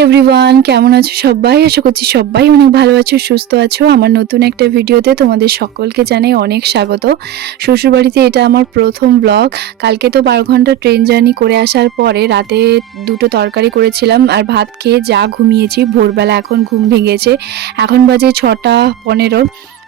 Everyone, কেমন আছো সবাই? আশা করছি সবাই অনেক ভালো আছো, সুস্থ আছো। আমার নতুন একটা ভিডিওতে তোমাদের সকলকে জানাই অনেক স্বাগত। শ্বশুরবাড়িতে এটা আমার প্রথম ব্লগ। কালকে তো 12 ঘন্টা ট্রেন জার্নি করে আসার পরে রাতে দুটো তরকারি করেছিলাম আর ভাত খেয়ে যা ঘুমিয়েছি। ভোরবেলা এখন ঘুম ভেঙেছে, এখন বাজে 6টা 15।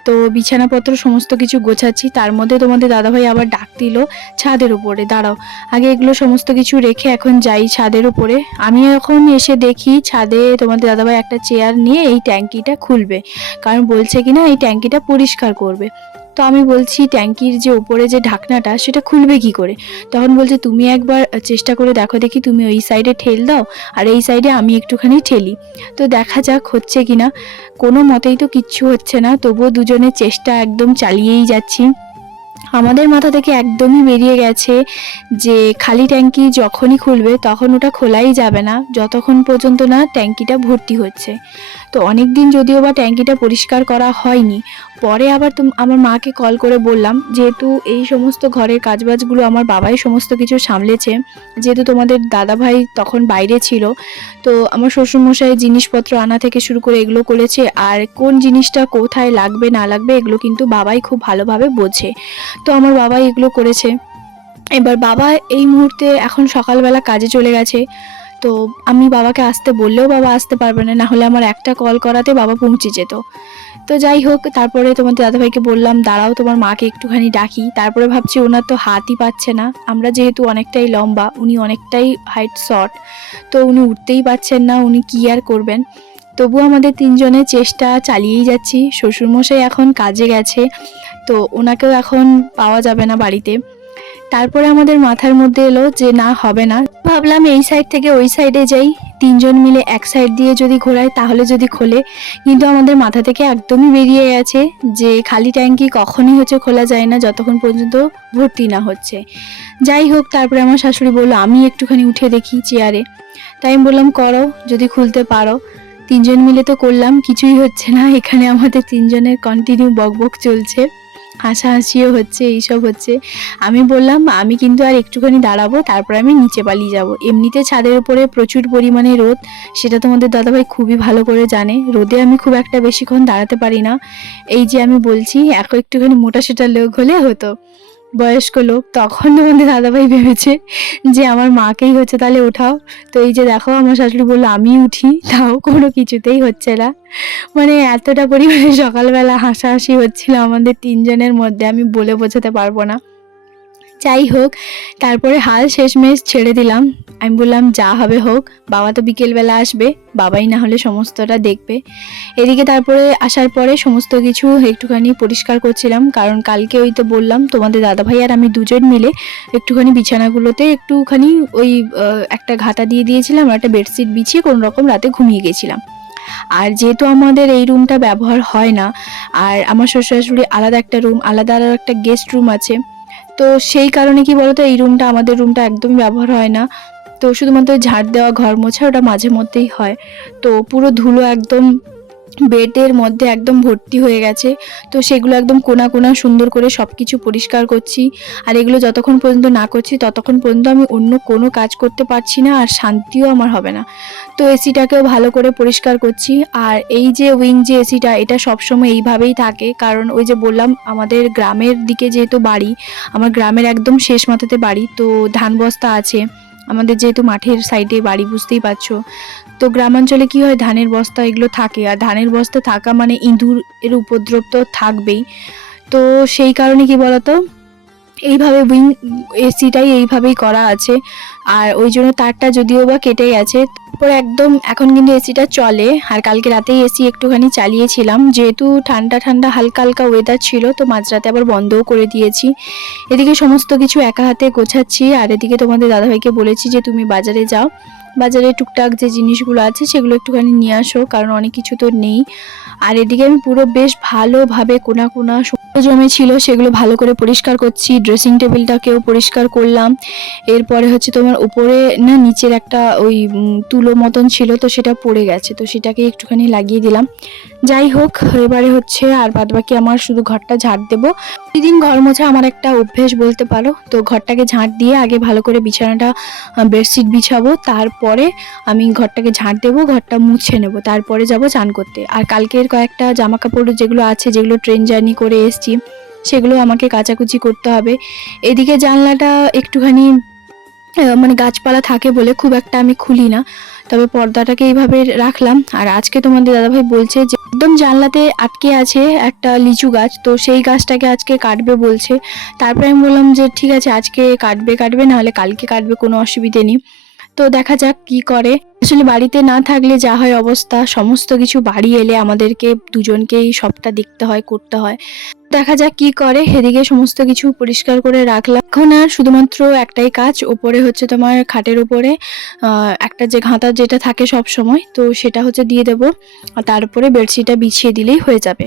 তো বিছানাপত্র সমস্ত কিছু গোছাচ্ছি, তার মধ্যে তোমাদের দাদাভাই আবার ডাক দিল ছাদের উপরে। দাঁড়াও, আগে এগুলো সমস্ত কিছু রেখে এখন যাই ছাদের উপরে। আমি এখন এসে দেখি ছাদে তোমাদের দাদাভাই একটা চেয়ার নিয়ে এই ট্যাঙ্কিটা খুলবে, কারণ বলছে কিনা এই ট্যাঙ্কিটা পরিষ্কার করবে। তো আমি বলছি ট্যাঙ্কির যে উপরে যে ঢাকনাটা সেটা খুলবে কি করে? তখন বলছে তুমি একবার চেষ্টা করে দেখো দেখি, তুমি ওই সাইডে ঠেল দাও আর এই সাইডে আমি একটুখানি ঠেলি। তো দেখা যাক হচ্ছে কিনা। কোনো মতেই তো কিচ্ছু হচ্ছে না, তবুও দুজনের চেষ্টা একদম চালিয়েই যাচ্ছি। আমাদের মাথা থেকে একদমই বেরিয়ে গেছে যে খালি ট্যাঙ্কি যখনই খুলবে তখন ওটা খোলাই যাবে না যতক্ষণ পর্যন্ত না ট্যাঙ্কিটা ভর্তি হচ্ছে। তো অনেক দিন যদিও বা ট্যাঙ্কিটা পরিষ্কার করা হয়নি। পরে আবার আমার মাকে কল করে বললাম, যেহেতু এই সমস্ত ঘরের কাজবাজগুলো আমার বাবাই সমস্ত কিছু সামলেছে, যেহেতু তোমাদের দাদাভাই তখন বাইরে ছিল, তো আমার শ্বশুরমশাই জিনিসপত্র আনা থেকে শুরু করে এগুলো করেছে। আর কোন জিনিসটা কোথায় লাগবে না লাগবে এগুলো কিন্তু বাবাই খুব ভালোভাবে বোঝে। তো আমার বাবা এগুলো করেছে। এবার বাবা এই মুহূর্তে এখন সকালবেলা কাজে চলে গেছে। তো আমি বাবাকে আসতে বললেও বাবা আসতে পারবে না, হলে আমার একটা কল করাতে বাবা পৌঁছে যেত। তো যাই হোক, তারপরে তোমাদের দাদাভাইকে বললাম দাঁড়াও তোমার মাকে একটুখানি ডাকি। তারপরে ভাবছি ওনার তো হাতই পাচ্ছে না, আমরা যেহেতু অনেকটাই লম্বা, উনি অনেকটাই হাইট শর্ট, তো উনি উঠতেই পারছেন না, উনি কি আর করবেন। তবু আমাদের তিনজনের চেষ্টা চালিয়েই যাচ্ছি। শ্বশুরমশাই এখন কাজে গেছে, তো ওনাকেও এখন পাওয়া যাবে না বাড়িতে। তারপরে আমাদের মাথার মধ্যে এলো যে না, হবে না। ভাবলাম এই সাইড থেকে ওই সাইডে যাই, তিনজন মিলে এক সাইড দিয়ে যদি ঘোরাই তাহলে যদি খোলে। কিন্তু আমাদের মাথা থেকে একদমই বেরিয়ে গেছে যে খালি ট্যাঙ্কি কখনই হচ্ছে খোলা যায় না যতক্ষণ পর্যন্ত ভর্তি না হচ্ছে। যাই হোক, তারপরে আমার শাশুড়ি বললো আমি একটুখানি উঠে দেখি চেয়ারে। তাই আমি বললাম করো যদি খুলতে পারো। তিনজন মিলে তো করলাম, কিছুই হচ্ছে না। এখানে আমাদের তিনজনের কন্টিনিউ বকবক চলছে, হাসাহাসিও হচ্ছে, এইসব হচ্ছে। আমি বললাম আমি কিন্তু আর একটুখানি দাঁড়াবো, তারপর আমি নিচে পালিয়ে যাব। এমনিতে ছাদের উপরে প্রচুর পরিমাণে রোদ, সেটা তোমাদের দাদাভাই খুবই ভালো করে জানে। রোদে আমি খুব একটা বেশিক্ষণ দাঁড়াতে পারি না। এই যে আমি বলছি একটুখানি মোটা সোটা লোক হলে হতো, বয়স্ক লোক, তখন তোমাদের দাদাভাই ভেবেছে যে আমার মাকেই হচ্ছে তাহলে ওঠাও। তো এই যে দেখো আমার শাশুড়ি বললো আমি উঠি, তাও কোনো কিছুতেই হচ্ছে না। মানে এতটা পরিমাণে সকালবেলা হাসাহাসি হচ্ছিল আমাদের তিনজনের মধ্যে, আমি বলে বোঝাতে পারবো না। যাই হোক, তারপরে হাল শেষমেশ ছেড়ে দিলাম। আমি বললাম যা হবে হোক, বাবা তো বিকেলবেলা আসবে, বাবাই না হলে সমস্তটা দেখবে। এদিকে তারপরে আসার পরে সমস্ত কিছু একটুখানি পরিষ্কার করছিলাম, কারণ কালকে ওই তো বললাম তোমাদের দাদাভাই আর আমি দুজন মিলে একটুখানি বিছানাগুলোতে একটুখানি ওই একটা ঘাটা দিয়ে দিয়েছিলাম আর একটা বেডশিট বিছিয়ে কোনো রকম রাতে ঘুমিয়ে গেছিলাম। আর যেহেতু আমাদের এই রুমটা ব্যবহার হয় না, আর আমার শ্বশুর শাশুড়ি আলাদা একটা রুম, আলাদা আরও একটা গেস্ট রুম আছে, তো সেই কারণে কি বলতো এই রুমটা, আমাদের রুমটা একদমই ব্যবহার হয় না। তো শুধুমাত্র ঝাড় দেওয়া, ঘর মোছা ওটা মাঝে মধ্যেই হয়। তো পুরো ধুলো একদম বেডের মধ্যে একদম ভর্তি হয়ে গেছে। তো সেগুলো একদম কোনা কোনা সুন্দর করে সব কিছু পরিষ্কার করছি। আর এগুলো যতক্ষণ পর্যন্ত না করছি ততক্ষণ পর্যন্ত আমি অন্য কোনো কাজ করতে পারছি না, আর শান্তিও আমার হবে না। তো এসিটাকেও ভালো করে পরিষ্কার করছি। আর এই যে উইং যে এসিটা, এটা সবসময় এইভাবেই থাকে, কারণ ওই যে বললাম আমাদের গ্রামের দিকে যেহেতু বাড়ি, আমার গ্রামের একদম শেষ মাথাতে বাড়ি, তো ধান বস্তা আছে আমাদের, যেহেতু মাঠের সাইডে বাড়ি বুঝতেই পারছো। তো গ্রামাঞ্চলে কি হয়, ধানের বস্তা এগুলো থাকে, আর ধানের বস্তা থাকা মানে ইঁদুর এর উপদ্রব তো থাকবেই। তো সেই কারণে কি বলতো এইভাবে উইং এসিটাই এইভাবেই করা আছে। আর ওই জন্য তারটা যদিও বা কেটে গেছে, তারপরে একদম এখন কিন্তু এসিটা চলে। আর কালকে রাতেই এসি একটুখানি চালিয়েছিলাম, যেহেতু ঠান্ডা ঠান্ডা হালকা হালকা ওয়েদার ছিল, তো মাঝরাতে আবার বন্ধও করে দিয়েছি। এদিকে সমস্ত কিছু একা হাতে গোছাচ্ছি, আর এদিকে তোমাদের দাদাভাইকে বলেছি যে তুমি বাজারে যাও, বাজারে টুকটাক যে জিনিসগুলো আছে সেগুলো একটুখানি নিয়ে আসো, কারণ অনেক কিছু তো নেই। আর এদিকে আমি পুরো বেশ ভালোভাবে কোনা কোনা জমে ছিল সেগুলো ভালো করে পরিষ্কার করছি। ড্রেসিং টেবিলটাকেও পরিষ্কার করলাম। এরপরে হচ্ছে তোমার উপরে না নিচের একটা ওই তুলো মতন ছিল, তো সেটা পড়ে গেছে, তো সেটাকে একটুখানি লাগিয়ে দিলাম। যাই হোক, এবারে হচ্ছে আর বাদবাকি আমার শুধু ঘরটা ঝাড় দেবো। প্রতিদিন ঘর মোছা আমার একটা অভ্যেস বলতে পারো। তো ঘরটাকে ঝাঁট দিয়ে আগে ভালো করে বিছানাটা বেডশিট বিছাবো, তারপরে আমি ঘরটাকে ঝাঁট দেবো, ঘরটা মুছে নেব, তারপরে যাব চান করতে। আর কালকের কয়েকটা জামা কাপড় যেগুলো আছে, যেগুলো ট্রেন জার্নি করে এসছি, সেগুলো আমাকে কাচাকুচি করতে হবে। এদিকে জানলাটা একটুখানি মানে গাছপালা থাকে বলে খুব একটা আমি খুলি না, তবে পর্দাটাকে এইভাবে রাখলাম। আর আজকে তোমাদের দাদাভাই বলছে যে একদম জানলাতে আটকে আছে একটা লিচু গাছ, তো সেই গাছটাকে আজকে কাটবে বলছে। তারপরে আমি বললাম যে ঠিক আছে, আজকে কাটবে না হলে কালকে কাটবে, কোনো অসুবিধে নেই। তো দেখা যাক কি করে। আসলে বাড়িতে না থাকলে যা হয় অবস্থা, সমস্ত কিছু বাড়ি এলে আমাদেরকে দুজনকেই সবটা দেখতে হয়, করতে হয়। দেখা যাক কি করে। এদিকে সমস্ত কিছু পরিষ্কার করে রাখলাম। এখন আর শুধুমাত্র একটাই কাজ, ওপরে হচ্ছে তোমার খাটের উপরে একটা যে ঘাঁটা যেটা থাকে সব সময়, তো সেটা হচ্ছে দিয়ে দেবো, আর তার উপরে বেডশিটটা বিছিয়ে দিলেই হয়ে যাবে।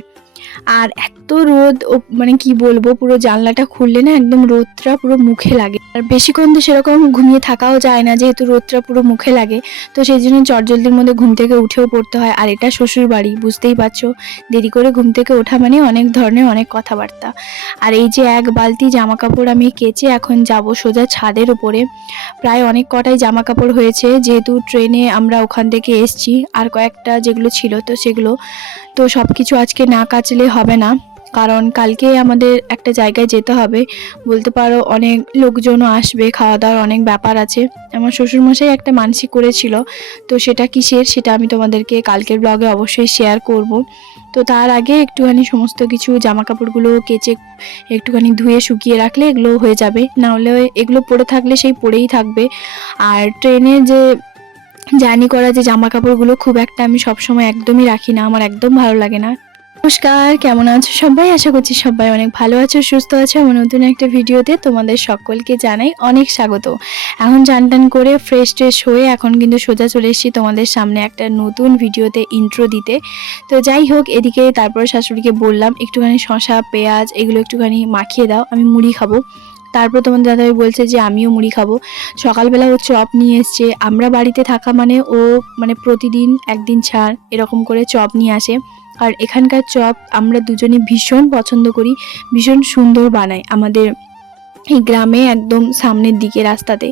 আর এত রোদ, মানে কি বলবো, পুরো জানলাটা খুললে না একদম রোদটা পুরো মুখে লাগে। আর বেশিক্ষণ তো সেরকম ঘুমিয়ে থাকাও যায় না, যেহেতু রোদটা পুরো মুখে লাগে। তো সেই জন্য চটজলদির মধ্যে ঘুম থেকে উঠেও পড়তে হয়। আর এটা শ্বশুর বাড়ি, বুঝতেই পারছো, দেরি করে ঘুম থেকে ওঠা মানে অনেক ধরনের অনেক কথাবার্তা। আর এই যে এক বালতি জামা কাপড় আমি কেচে এখন যাব সোজা ছাদের উপরে। প্রায় অনেক কটাই জামা কাপড় হয়েছে, যেহেতু ট্রেনে আমরা ওখান থেকে এসছি, আর কয়েকটা যেগুলো ছিল তো সেগুলো। তো সব কিছু আজকে না কাচলে হবে না, কারণ কালকে আমাদের একটা জায়গায় যেতে হবে। বলতে পারো অনেক লোকজনও আসবে, খাওয়া দাওয়ার অনেক ব্যাপার আছে। আমার শ্বশুরমশাই একটা মানসিক করেছিল, তো সেটা কিসের সেটা আমি তোমাদেরকে কালকের ব্লগে অবশ্যই শেয়ার করব। তো তার আগে একটুখানি সমস্ত কিছু জামা কাপড়গুলো কেচে একটুখানি ধুয়ে শুকিয়ে রাখলে এগুলো হয়ে যাবে, না হলে এগুলো পরে থাকলে সেই পরেই থাকবে। আর ট্রেনে যে জার্নি করা যে জামা কাপড়গুলো খুব একটা আমি সবসময় একদমই রাখি না, আমার একদম ভালো লাগে না। নমস্কার, কেমন আছো সবাই? আশা করছি সবাই অনেক ভালো আছো, সুস্থ আছো। আমার নতুন একটা ভিডিওতে তোমাদের সকলকে জানাই অনেক স্বাগত। এখন চান টান করে ফ্রেশ ট্রেশ হয়ে এখন কিন্তু সোজা চলে এসেছি তোমাদের সামনে একটা নতুন ভিডিওতে ইন্ট্রো দিতে। তো যাই হোক, এদিকে তারপরে শাশুড়িকে বললাম একটুখানি শসা পেঁয়াজ এগুলো একটুখানি মাখিয়ে দাও, আমি মুড়ি খাবো। তারপর তোমাদের দাদাভাই বলছে যে আমিও মুড়ি খাবো। সকালবেলা ও চপ নিয়ে এসছে। আমরা বাড়িতে থাকা মানে ও মানে প্রতিদিন একদিন ছাড় এরকম করে চপ নিয়ে আসে। আর এখানকার চপ আমরা দুজনে ভীষণ পছন্দ করি, ভীষণ সুন্দর বানায় আমাদের এই গ্রামে, একদম সামনের দিকে রাস্তাতে।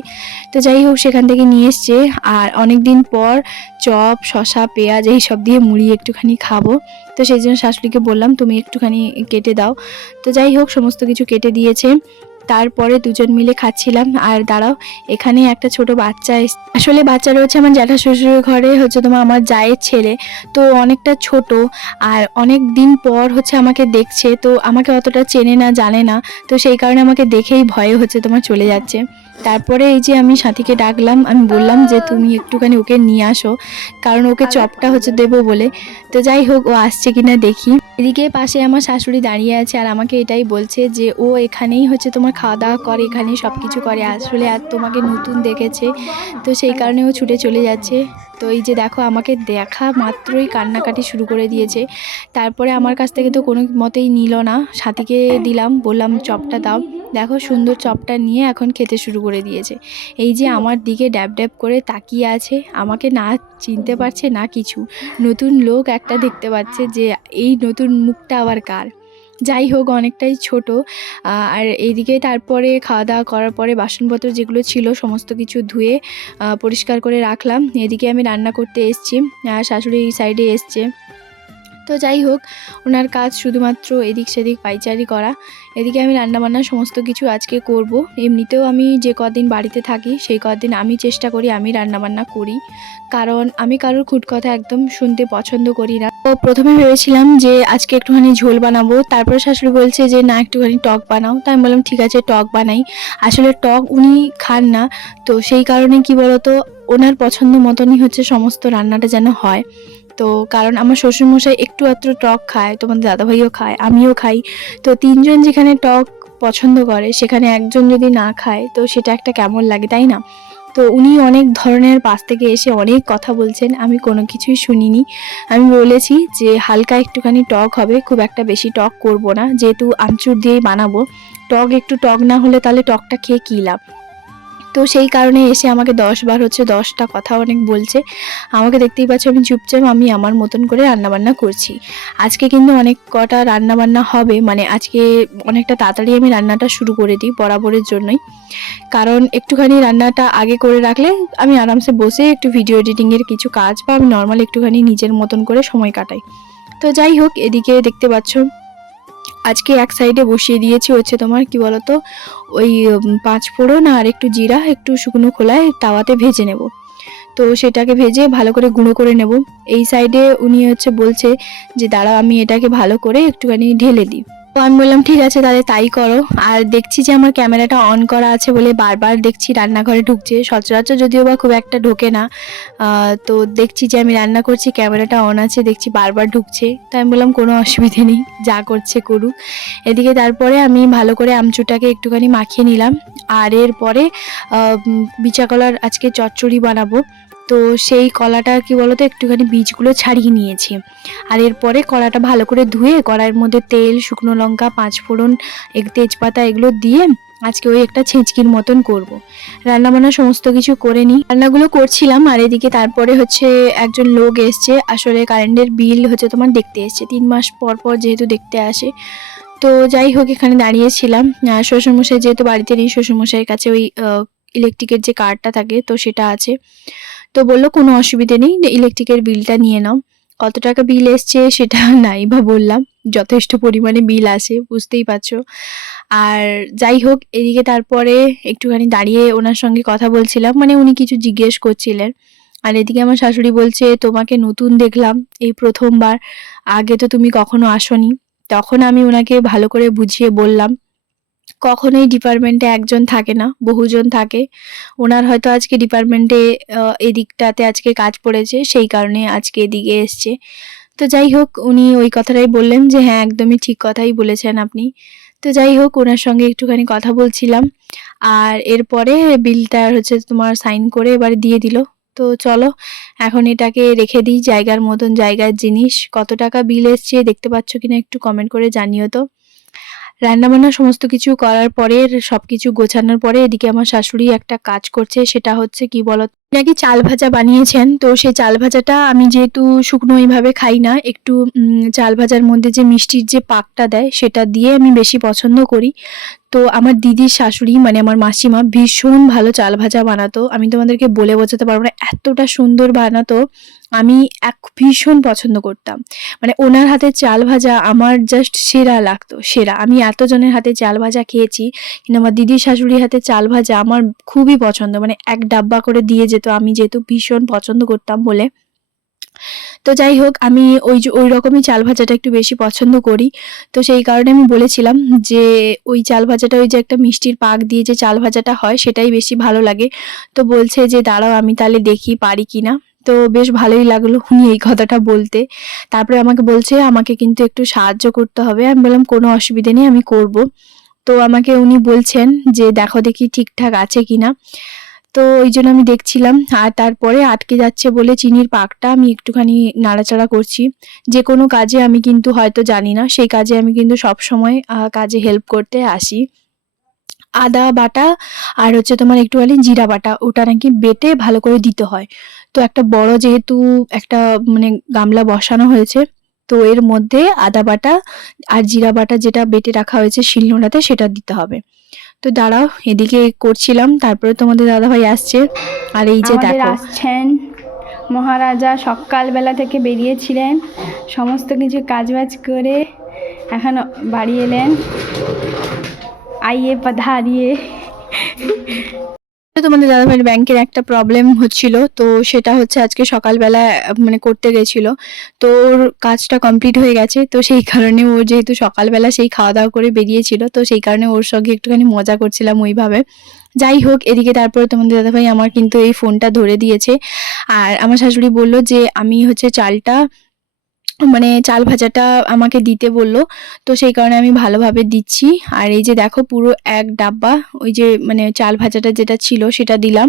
তো যাই হোক, সেখান থেকে নিয়ে এসছে। আর অনেক দিন পর চপ শসা পেঁয়াজ এই সব দিয়ে মুড়ি একটুখানি খাবো, তো সেই জন্য শাশুড়িকে বললাম তুমি একটুখানি কেটে দাও। তো যাই হোক, সমস্ত কিছু কেটে দিয়েছে। তারপরে দুজন মিলে খাচ্ছিলাম। আর দাঁড়াও, এখানে একটা ছোট বাচ্চা আসলে বাচ্চা রয়েছে আমার জ্যাঠা শ্বশুরের ঘরে, হচ্ছে তোমার আমার জায়ের ছেলে। তো অনেকটা ছোট, আর অনেক দিন পর হচ্ছে আমাকে দেখছে, তো আমাকে অতটা চেনে না জানে না, তো সেই কারণে আমাকে দেখেই ভয়ে হচ্ছে তোমার চলে যাচ্ছে। তারপরে এই যে আমি সাথীকে ডাকলাম, আমি বললাম যে তুমি একটুখানি ওকে নিয়ে আসো, কারণ ওকে চপটা হচ্ছে দেবো বলে। তো যাই হোক, ও আসছে কিনা দেখি। এদিকে পাশে আমার শাশুড়ি দাঁড়িয়ে আছে, আর আমাকে এটাই বলছে যে ও এখানেই হচ্ছে তোমার খাওয়া দাওয়া করে, এখানেই সব কিছু করে, আসলে আর তোমাকে নতুন দেখেছে, তো সেই কারণে ও ছুটে চলে যাচ্ছে। তো এই যে দেখো, আমাকে দেখা মাত্রই কান্নাকাটি শুরু করে দিয়েছে। তারপরে আমার কাছ থেকে তো কোনো মতেই নিল না, সাথীকে দিলাম, বললাম চপটা দাও। দেখো সুন্দর চপটা নিয়ে এখন খেতে শুরু করে দিয়েছে। এই যে আমার দিকে ড্যাব ড্যাব করে তাকিয়ে আছে, আমাকে না চিনতে পারছে না কিছু, নতুন লোক একটা দেখতে পাচ্ছে যে এই নতুন মুখটা আবার কার। যাই হোক, অনেকটাই ছোট। আর এইদিকে তারপরে খাওয়া দাওয়া করার পরে বাসনপত্র যেগুলো ছিল সমস্ত কিছু ধুয়ে পরিষ্কার করে রাখলাম। এদিকে আমি রান্না করতে এসছি, শাশুড়ি এই সাইডে এসছে। তো যাই হোক, ওনার কাজ শুধুমাত্র এদিক সেদিক পাইচারি করা। এদিকে আমি রান্নাবান্না সমস্ত কিছু আজকে করব। এমনিতেও আমি যে কদিন বাড়িতে থাকি সেই কদিন আমি চেষ্টা করি আমি রান্নাবান্না করি, কারণ আমি কারোর খুঁটকথা একদম শুনতে পছন্দ করি না। তো প্রথমে ভেবেছিলাম যে আজকে একটুখানি ঝোল বানাবো, তারপর শাশুড়ি বলছে যে না একটুখানি টক বানাও, তাই আমি বললাম ঠিক আছে টক বানাই। আসলে টক উনি খান না, তো সেই কারণে কি বলতো, ওনার পছন্দ মতনই হচ্ছে সমস্ত রান্নাটা যেন হয়। তো কারণ আমার শ্বশুরমশাই একটু আধটু টক খায়, তোমাদের দাদাভাইও খায়, আমিও খাই। তো তিনজন যেখানে টক পছন্দ করে, সেখানে একজন যদি না খায় তো সেটা একটা কেমন লাগে, তাই না? তো উনি অনেক ধরনের পাশ থেকে এসে অনেক কথা বলছেন, আমি কোনো কিছুই শুনিনি। আমি বলেছি যে হালকা একটুখানি টক হবে, খুব একটা বেশি টক করব না, যেহেতু আমচুর দিয়েই বানাবো। একটু টক না হলে তাহলে টকটা খেয়ে কী লাভ। তো সেই কারণে এসে আমাকে 10 বার 10টা কথা অনেক বলছে। আমাকে দেখতেই পাচ্ছ আমি চুপচাপ আমি আমার মতন করে রান্নাবান্না করছি। আজকে কিন্তু অনেক কটা রান্নাবান্না হবে, মানে আজকে অনেকটা তাড়াতাড়ি আমি রান্নাটা শুরু করে দিই বরাবরের জন্যই। কারণ একটুখানি রান্নাটা আগে করে রাখলে আমি আরামসে বসে একটু ভিডিও এডিটিংয়ের কিছু কাজ বা আমি নর্মাল একটুখানি নিজের মতন করে সময় কাটাই। তো যাই হোক, এদিকে দেখতে পাচ্ছ আজকে এক সাইডে বসিয়ে দিয়েছি হচ্ছে তোমার কি বলতো ওই 5 ফোড়ন আর একটু জিরা একটু শুকনো খোলায় তাওয়াতে ভেজে নেব। তো সেটাকে ভেজে ভালো করে গুঁড়ো করে নেব। এই সাইডে উনি হচ্ছে বলছে যে দাঁড়াও আমি এটাকে ভালো করে একটুখানি ঢেলে দিই। তো আমি বললাম ঠিক আছে তাহলে তাই করো। আর দেখছি যে আমার ক্যামেরাটা অন করা আছে বলে বারবার দেখছি রান্নাঘরে ঢুকছে, সচরাচর যদিও বা খুব একটা ঢোকে না। তো দেখছি যে আমি রান্না করছি, ক্যামেরাটা অন আছে, দেখছি বারবার ঢুকছে। তাই আমি বললাম কোনো অসুবিধে নেই, যা করছে করুক। এদিকে তারপরে আমি ভালো করে আমচুরটাকে একটুখানি মাখিয়ে নিলাম। আর এরপরে বিচা কলার আজকে চচ্চড়ি বানাবো। তো সেই কলাটা কি বলতো একটুখানি বীজগুলো ছাড়িয়ে নিয়েছি। আর এরপরে কড়াটা ভালো করে ধুয়ে কড়াইয়ের মধ্যে তেল, শুকনো লঙ্কা, 5 ফোড়ন, তেজপাতা এগুলো দিয়ে আজকে ওই একটা ছেঁচকির মতন করব। রান্নাবান্না সমস্ত কিছু করে নিই, রান্নাগুলো করছিলাম। আর এদিকে তারপরে হচ্ছে একজন লোক এসছে, আসলে কারেন্টের বিল হচ্ছে তোমার দেখতে এসছে 3 মাস পর পর যেহেতু দেখতে আসে। তো যাই হোক এখানে দাঁড়িয়েছিলাম, শ্বশুরমশাই যেহেতু বাড়িতে নেই, শ্বশুরমশাইয়ের কাছে ওই ইলেকট্রিকের যে কার্ডটা থাকে তো সেটা আছে। তো বললো কোনো অসুবিধে নেই, ইলেকট্রিকের বিলটা নিয়ে নাও। কত টাকা বিল এসছে সেটা নাই বা বললাম, যথেষ্ট পরিমাণে বিল আসে বুঝতেই পারছো। আর যাই হোক এদিকে তারপরে একটুখানি দাঁড়িয়ে ওনার সঙ্গে কথা বলছিলাম, মানে উনি কিছু জিজ্ঞেস করছিলেন। আর এদিকে আমার শাশুড়ি বলছে তোমাকে নতুন দেখলাম এই প্রথমবার, আগে তো তুমি কখনো আসোনি। তখন আমি ওনাকে ভালো করে বুঝিয়ে বললাম কখনোই ডিপার্টমেন্টে একজন থাকে না, বহুজন থাকে। ওনার হয়তো আজকে ডিপার্টমেন্টে এদিকটাতে আজকে কাজ পড়েছে, সেই কারণে আজকে এদিকে এসছে। তো যাই হোক উনি ওই কথাটাই বললেন যে হ্যাঁ একদমই ঠিক কথাই বলেছেন আপনি। তো যাই হোক ওনার সঙ্গে একটুখানি কথা বলছিলাম। আর এরপরে বিলটা হচ্ছে তোমার সাইন করে এবারে দিয়ে দিল। তো চলো এখন এটাকে রেখে দিই জায়গার মতন, জায়গার জিনিস। কত টাকা বিল এসছে দেখতে পাচ্ছ কিনা একটু কমেন্ট করে জানিও তো। রান্নাবান্না সমস্ত কিছু করার পরে সবকিছু গোছানোর পরে এদিকে আমার শাশুড়ি একটা কাজ করছে, সেটা হচ্ছে কি বলতো নাকি চাল ভাজা বানিয়েছেন। তো সেই চাল ভাজাটা আমি যেহেতু শুকনো এইভাবে খাই না, একটু চাল ভাজার মধ্যে যে মিষ্টির যে পাকটা দেয় সেটা দিয়ে আমি বেশি পছন্দ করি। তো আমার দিদির শাশুড়ি মানে আমার মাসিমা ভীষণ ভালো চাল ভাজা বানাতো, আমি তোমাদেরকে বলে বোঝাতে পারবো না এতটা সুন্দর বানাতো। আমি ভীষণ পছন্দ করতাম, মানে ওনার হাতে চাল ভাজা আমার জাস্ট সেরা লাগতো, সেরা। আমি এতজনের হাতে চাল ভাজা খেয়েছি, কিন্তু আমার দিদির শাশুড়ির হাতে চাল ভাজা আমার খুবই পছন্দ, মানে এক ডাব্বা করে দিয়ে যেত, আমি যেহেতু ভীষণ পছন্দ করতাম বলে। তো যাই হোক আমি ওই রকমই চাল ভাজাটা একটু বেশি পছন্দ করি। তো সেই কারণে আমি বলেছিলাম যে ওই চাল ভাজাটা ওই যে একটা মিষ্টির পাক দিয়ে যে চাল ভাজাটা হয় সেটাই বেশি ভালো লাগে। তো বলছে যে দাঁড়াও আমি তাহলে দেখি পারি কিনা। তো বেশ ভালোই লাগলো উনি এই কথাটা বলতে। তারপরে আমাকে বলছে আমাকে কিন্তু একটু সাহায্য করতে হবে। আমি বললাম কোনো অসুবিধে নেই আমি করব। তো আমাকে উনি বলছেন যে দেখো দেখি ঠিকঠাক আছে কিনা। তো ওই জন্য আমি দেখছিলাম। আর তারপরে আটকে যাচ্ছে বলে চিনির পাকটা আমি একটুখানি নাড়াচাড়া করছি। যে কোনো কাজে আমি কিন্তু হয়তো জানি না, সেই কাজে আমি কিন্তু সবসময় কাজে হেল্প করতে আসি। আদা বাটা আর হচ্ছে তোমার একটুখানি জিরা বাটা ওটা নাকি বেটে ভালো করে দিতে হয়। তো একটা বড় যেহেতু একটা মানে গামলা বসানো হয়েছে, তো এর মধ্যে আদা বাটা আর জিরা বাটা যেটা বেটে রাখা হয়েছে শিলনোড়াতে সেটা দিতে হবে। তো দাঁড়াও এদিকে করছিলাম, তারপরে তোমাদের দাদাভাই আসছে। আর এই যে আমাদের দেখো আসছেন মহারাজা, সকালবেলা থেকে বেরিয়েছিলেন সমস্ত কিছু কাজবাজ করে এখন বাড়ি এলেন। আইয়ে পধারিয়ে। তোমাদের দাদাভাইয়ের ব্যাংকের একটা প্রবলেম হচ্ছিল, তো সেটা হচ্ছে আজকে সকালবেলা মানে করতে গেছিল। তো ওর কাজটা কমপ্লিট হয়ে গেছে, তো সেই কারণে ও যেহেতু সকালবেলা সেই খাওয়া দাওয়া করে বেরিয়েছিল, তো সেই কারণে ওর সঙ্গে একটুখানি মজা করছিলাম ওইভাবে। যাই হোক এদিকে তারপরে তোমাদের দাদাভাই আমার কিন্তু এই ফোনটা ধরে দিয়েছে। আর আমার শাশুড়ি বলল যে আমি হচ্ছে চালটা মানে চাল ভাজাটা আমাকে দিতে বলল। তো সেই কারণে আমি ভালোভাবে দিচ্ছি। আর এই যে দেখো পুরো এক ডাব্বা ওই যে মানে চাল ভাজাটা যেটা ছিল সেটা দিলাম।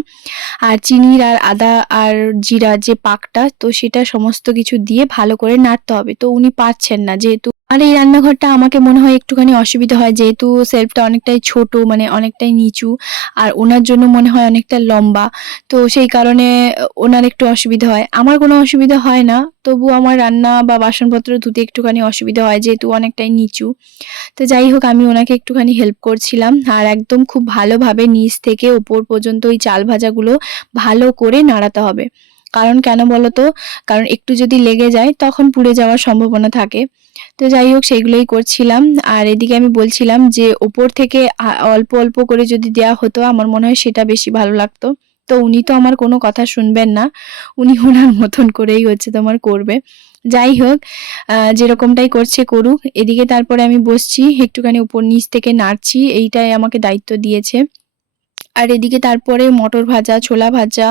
আর চিনির আর আদা আর জিরার যে পাকটা, তো সেটা সমস্ত কিছু দিয়ে ভালো করে নাড়তে হবে। তো উনি পারছেন না যেহেতু, আর এই রান্নাঘরটা আমাকে মনে হয় একটুখানি অসুবিধা হয় যেহেতু সেলফটা অনেকটাই ছোট, মানে অনেকটাই নিচু, আর ওনার জন্য মনে হয় অনেকটা লম্বা। তো সেই কারণে ওনার একটু অসুবিধা হয়। আমার কোনো অসুবিধা হয় না, তবুও আমার রান্না বা বাসনপত্র ধুতে একটুখানি অসুবিধা হয় যেহেতু অনেকটাই নিচু। তো যাই হোক, আমি ওনাকে একটুখানি হেল্প করছিলাম। আর একদম খুব ভালোভাবে নিচ থেকে ওপর পর্যন্ত ওই চাল ভাজাগুলো ভালো করে নাড়াতে হবে। কারণ কেন বলো তো? কারণ একটু যদি লেগে যায় তখন পুড়ে যাওয়ার সম্ভাবনা থাকে। তো যাই হোক, সেগুলোই করছিলাম। আর এদিকে আমি বলছিলাম যে ওপর থেকে অল্প অল্প করে যদি দেওয়া হতো আমার মনে হয় সেটা বেশি ভালো লাগতো। তো উনি তো আমার কোনো কথা শুনবেন না। উনি ওনার মতন করেই হচ্ছে তোমার করবে। যাই হোক, যেরকমটাই করছে করুক। এদিকে তারপরে আমি বসছি, একটুখানি উপর নিচ থেকে নাড়ছি, এইটাই আমাকে দায়িত্ব দিয়েছে। আর এদিকে তারপরে মটর ভাজা, ছোলা ভাজা,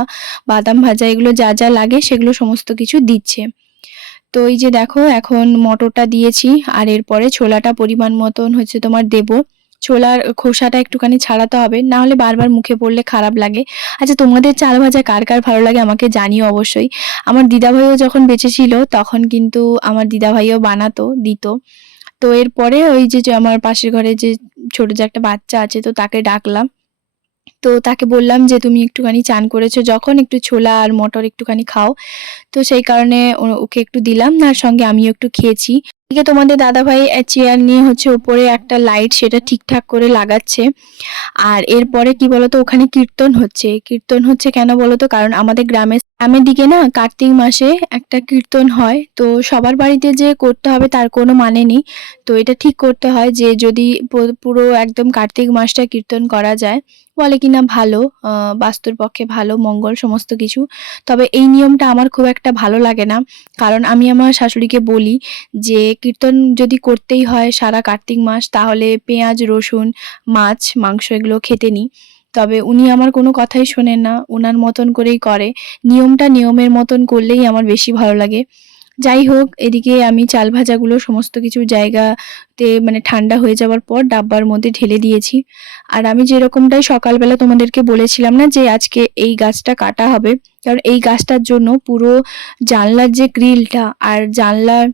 বাদাম ভাজা এগুলো যা যা লাগে সেগুলো সমস্ত কিছু দিচ্ছে। তো এই যে দেখো এখন মটরটা দিয়েছি, আর এরপরে ছোলাটা পরিমাণ মতন হচ্ছে তোমার দেব। ছোলার খোসাটা একটুখানি ছাড়াতে হবে, না হলে বারবার মুখে পড়লে খারাপ লাগে। আচ্ছা, তোমাদের চাল ভাজা কার কার ভালো লাগে আমাকে জানিও অবশ্যই। আমার দিদাভাইও যখন বেঁচে ছিল তখন কিন্তু আমার দিদাভাইও বানাতো, দিত। তো এরপরে ওই যে আমার পাশের ঘরে যে ছোট যে একটা বাচ্চা আছে, তো তাকে ডাকলাম। তো তাকে বললাম যে, "তুমি একটুখানি চান করেছো যখন, একটু ছোলা আর মটর একটুখানি খাও।" তো সেই কারণে ওকে একটু দিলাম, আর সঙ্গে আমিও একটু খেয়েছি। এদিকে তোমাদের দাদাভাই চেয়ার নিয়ে হচ্ছে উপরে একটা লাইট সেটা ঠিকঠাক করে লাগাচ্ছে। আর এরপরে কি বলতো, ওখানে কীর্তন হচ্ছে। কীর্তন হচ্ছে কেন বলতো? কারণ আমাদের গ্রামের দিকে না কার্তিক মাসে একটা কীর্তন হয়। তো সবার বাড়িতে যে করতে হবে তার কোনো মানে নেই। তো এটা ঠিক করতে হয় যে যদি পুরো একদম কার্তিক মাসটা কীর্তন করা যায়, বলে কিনা ভালো, বাস্তুর পক্ষে ভালো, মঙ্গল সমস্ত কিছু। তবে এই নিয়মটা আমার খুব একটা ভালো লাগে না। কারণ আমি আমার শাশুড়িকে বলি যে কীর্তন যদি করতেই হয় সারা কার্তিক মাস, তাহলে পেঁয়াজ, রসুন, মাছ, মাংস এগুলো খেতে নেই। তবে উনি আমার কোনো কথাই শোনেন না, উনার মতন করেই করে। নিয়মটা নিয়মের মতন করলেই আমার বেশি ভালো লাগে। যাই হোক, এদিকে আমি চাল ভাজাগুলো সমস্ত কিছু জায়গাতে মানে ঠান্ডা হয়ে যাওয়ার পর ডাব্বার মধ্যে ঢেলে দিয়েছি। আর আমি যেরকমটাই সকালবেলা তোমাদেরকে বলেছিলাম না যে আজকে এই গাছটা কাটা হবে, কারণ এই গাছটার জন্য পুরো জানলার যে গ্রিলটা আর জানলার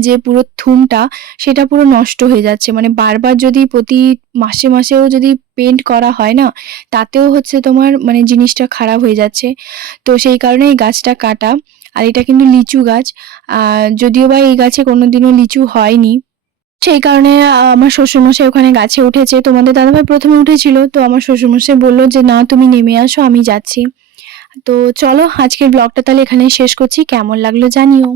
যে পুরো থুমটা সেটা পুরো নষ্ট হয়ে যাচ্ছে। মানে বারবার যদি প্রতি মাসে মাসেও যদি পেইন্ট করা হয় না, তাতেও হচ্ছে তোমার মানে জিনিসটা খারাপ হয়ে যাচ্ছে। তো সেই কারণে এই গাছটা কাটা। আর এটা কিন্তু লিচু গাছ। যদিও বা এই গাছে কোনোদিনও লিচু হয়নি। সেই কারণে আমার শ্বশুরমশাই ওখানে গাছে উঠেছে। তোমাদের দাদাভাই ১ম এ উঠেছিল। তো আমার শ্বশুরমশাই বলল যে, "না, তুমি নেমে আসো, আমি যাচ্ছি।" তো চলো আজকের ব্লগটা তাহলে এখানেই শেষ করছি। কেমন লাগলো জানিও।